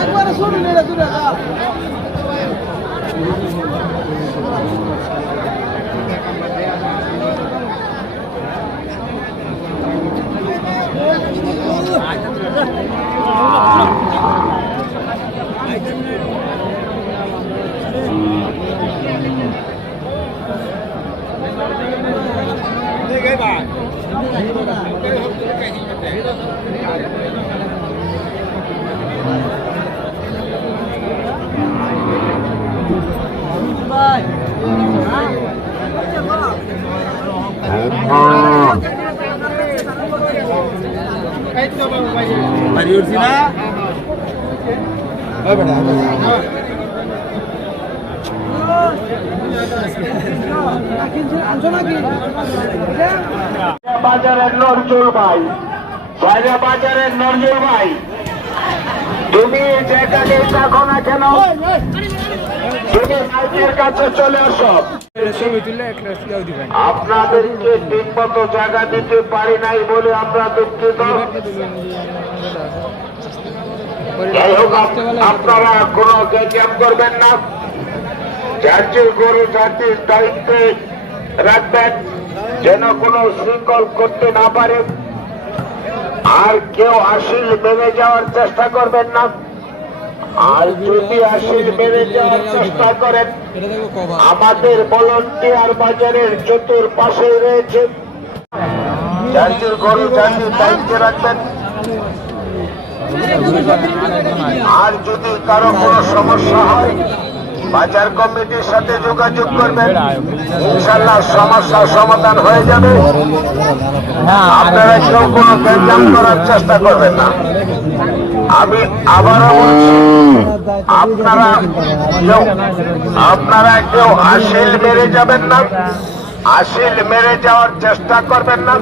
একবারে শুনুন এটা দূরে বাড়ি উঠছি না আনছো নাকি বাজারের নজরুল ভাই। বাইরে বাজারের নজরুল ভাই। তুমি যেখানে থাকো না কেন আপনাদেরকে ঠিক মতো জায়গা দিতে পারি নাই বলে আমরা দুঃখিত। যাই হোক আপনারা কোনো করবেন না। জাতীয় গরু জাতির দায়িত্বে রাখবেন যেন কোনো শৃঙ্খল করতে না পারে। আর কেউ আসিল মেনে যাওয়ার চেষ্টা করবেন না। আর যদি আসিল মেনে যাওয়ার চেষ্টা করেন, আমাদের ভলন্টিয়ার বাজারের চতুর পাশে রয়েছে। জাতীয় গরু জাতির দায়িত্বে রাখবেন। আর যদি কারও কোনো সমস্যা হয় বাজার কমিটির সাথে যোগাযোগ করবেন। ইনশাল্লাহ সমস্যার সমাধান হয়ে যাবে। আপনারা কেউ কোনো গ্যাঞ্জাম করার চেষ্টা করবেন না। আমি আবারও আপনারা কেউ আপনারা কেউ আসিল মেরে যাবেন না। আসিল মেরে যাওয়ার চেষ্টা করবেন না।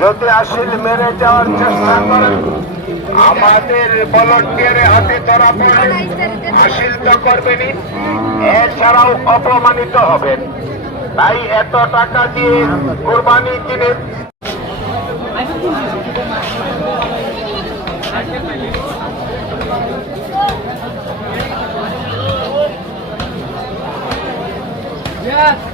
যদি আসিল মেরে যাওয়ার চেষ্টা করেন আমাদের ভলন্টিয়ার হাতে ধরা পড়ে আশীর্ত করবেন এছাড়াও অপমানিত হবেন তাই এত টাকা দিয়ে কোরবানি কিনে Yeah.